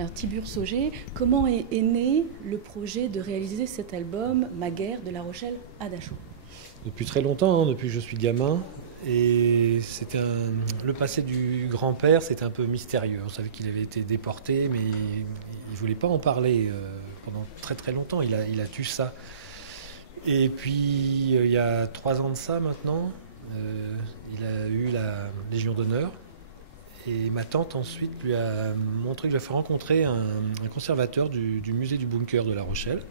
Alors Tibur Sauger, comment est né le projet de réaliser cet album Ma guerre de La Rochelle à Dachau? Depuis très longtemps, depuis que je suis gamin. Et le passé du grand-père, c'était un peu mystérieux. On savait qu'il avait été déporté, mais il ne voulait pas en parler pendant très très longtemps. Il a tué ça. Et puis, il y a 3 ans de ça maintenant, il a eu la Légion d'honneur. Et ma tante ensuite lui a montré que je lui ai fait rencontrer un conservateur du musée du bunker de La Rochelle.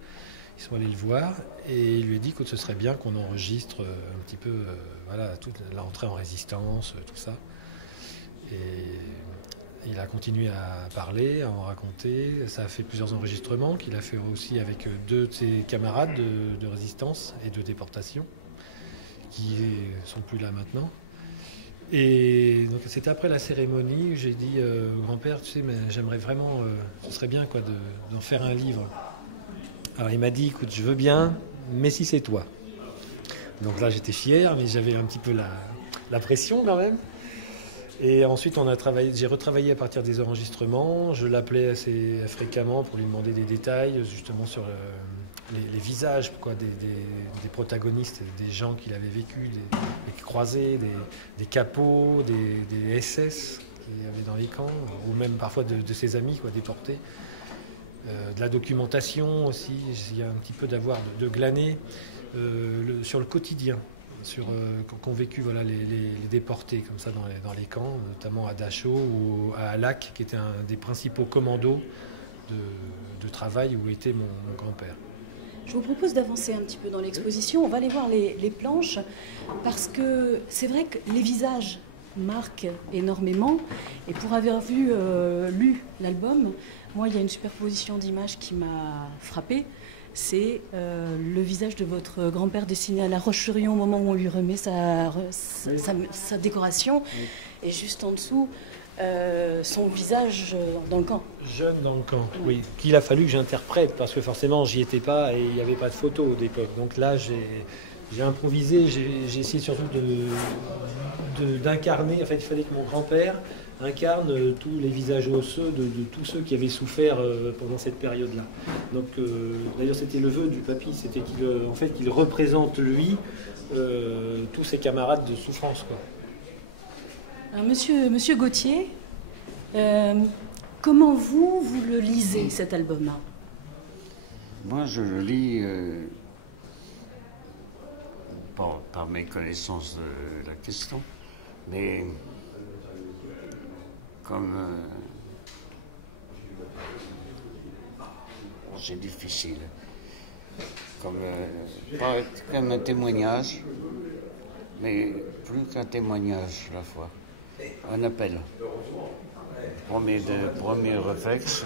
Ils sont allés le voir et il lui a dit que ce serait bien qu'on enregistre un petit peu toute la rentrée en résistance, tout ça. Et il a continué à parler, à en raconter. Ça a fait plusieurs enregistrements qu'il a fait aussi avec 2 de ses camarades de résistance et de déportation qui ne sont plus là maintenant. Et donc c'était après la cérémonie où j'ai dit au grand-père, tu sais, mais j'aimerais vraiment, ce serait bien d'en faire un livre. Alors il m'a dit, écoute, je veux bien, mais si c'est toi. Donc là j'étais fier, mais j'avais un petit peu la pression quand même. Et ensuite j'ai retravaillé à partir des enregistrements. Je l'appelais assez fréquemment pour lui demander des détails, justement sur les visages des protagonistes, des gens qu'il avait vécu, des croisés, des capots, des SS qu'il y avait dans les camps, ou même parfois de ses amis déportés. De la documentation aussi, il y a un petit peu de glaner sur le quotidien, sur qu'ont vécu les déportés comme ça dans les camps, notamment à Dachau ou à Alac, qui était un des principaux commandos de travail où était mon grand-père. Je vous propose d'avancer un petit peu dans l'exposition. On va aller voir les planches, parce que c'est vrai que les visages marquent énormément. Et pour avoir lu l'album, moi, il y a une superposition d'images qui m'a frappée. C'est le visage de votre grand-père dessiné à La Roche-sur-Yon au moment où on lui remet sa décoration. Oui. Et juste en dessous, son visage dans le camp. Jeune dans le camp, oui. Qu'il a fallu que j'interprète, parce que forcément, j'y étais pas et il n'y avait pas de photos d'époque. Donc là, j'ai improvisé, j'ai essayé surtout d'incarner. En fait, il fallait que mon grand-père incarne tous les visages osseux de tous ceux qui avaient souffert pendant cette période-là. Donc, d'ailleurs, c'était le vœu du papy, c'était qu'il représente, lui, tous ses camarades de souffrance, quoi. Alors, monsieur Gauthier, comment vous le lisez, cet album-là? Moi, je le lis par mes connaissances de la question, mais comme c'est difficile, pas comme un témoignage, mais plus qu'un témoignage à la fois, un appel. Premier réflexe,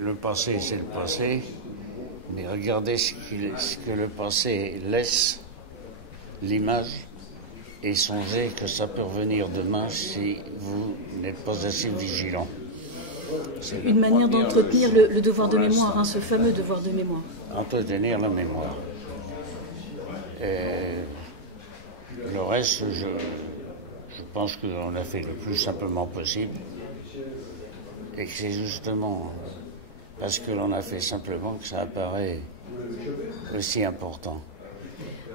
le passé c'est le passé, mais regardez ce que le passé laisse, l'image, et songez que ça peut revenir demain si vous n'êtes pas assez vigilant. C'est une manière d'entretenir le devoir de mémoire, ce fameux devoir de mémoire. Entretenir la mémoire. Et le reste, je pense que l'on a fait le plus simplement possible, et que c'est justement parce que l'on a fait simplement que ça apparaît aussi important.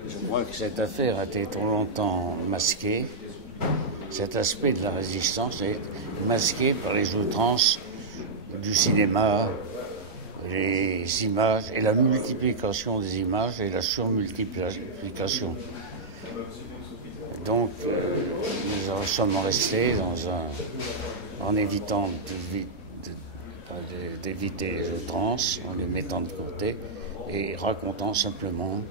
Je crois que cette affaire a été trop longtemps masquée. Cet aspect de la résistance est masqué par les outrances du cinéma, les images et la multiplication des images et la surmultiplication. Donc, nous en sommes restés en évitant d'éviter les outrances, en les mettant de côté et racontant simplement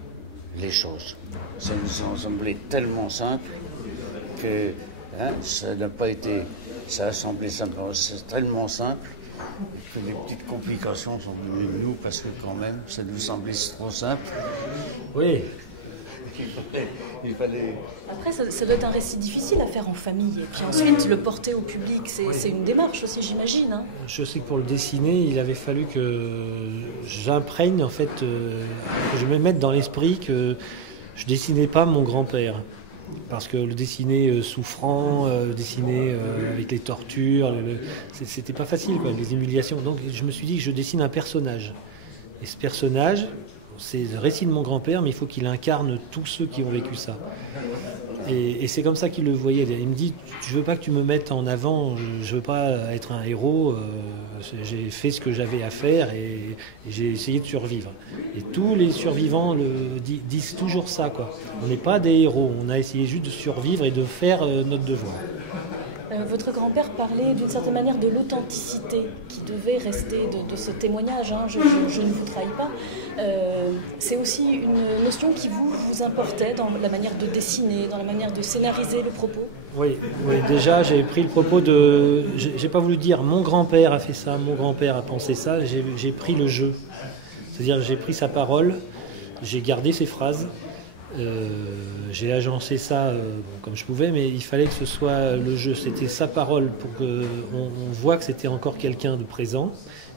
les choses. Ça nous a semblé tellement simple que ça n'a pas été. Ça a semblé simplement, c'est tellement simple que les petites complications sont venues de nous parce que quand même, ça nous semblait trop simple. Oui. Il fallait... Après, ça doit être un récit difficile à faire en famille. Et puis ensuite, le porter au public, c'est une démarche aussi, j'imagine. Hein. Je sais que pour le dessiner, il avait fallu que j'imprègne, en fait, que je me mette dans l'esprit que je dessinais pas mon grand-père. Parce que le dessiner souffrant, dessiner avec les tortures, c'était pas facile, quoi, les humiliations. Donc je me suis dit que je dessine un personnage. Et ce personnage, c'est le récit de mon grand-père, mais il faut qu'il incarne tous ceux qui ont vécu ça. Et c'est comme ça qu'il le voyait. Il me dit, je veux pas que tu me mettes en avant, je veux pas être un héros, j'ai fait ce que j'avais à faire et j'ai essayé de survivre. Et tous les survivants disent toujours ça, quoi. On n'est pas des héros, on a essayé juste de survivre et de faire notre devoir. Votre grand-père parlait d'une certaine manière de l'authenticité qui devait rester de ce témoignage, hein, je ne vous trahis pas. C'est aussi une notion qui vous importait dans la manière de dessiner, dans la manière de scénariser le propos. Oui, déjà j'ai pris le propos de... J'ai pas voulu dire mon grand-père a fait ça, mon grand-père a pensé ça, j'ai pris le jeu. C'est-à-dire j'ai pris sa parole, j'ai gardé ses phrases. J'ai agencé ça comme je pouvais, mais il fallait que ce soit le jeu, c'était sa parole pour qu'on voit que c'était encore quelqu'un de présent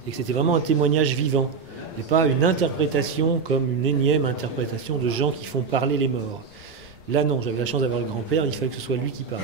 et que c'était vraiment un témoignage vivant et pas une interprétation comme une énième interprétation de gens qui font parler les morts. Là non, j'avais la chance d'avoir le grand-père, il fallait que ce soit lui qui parle.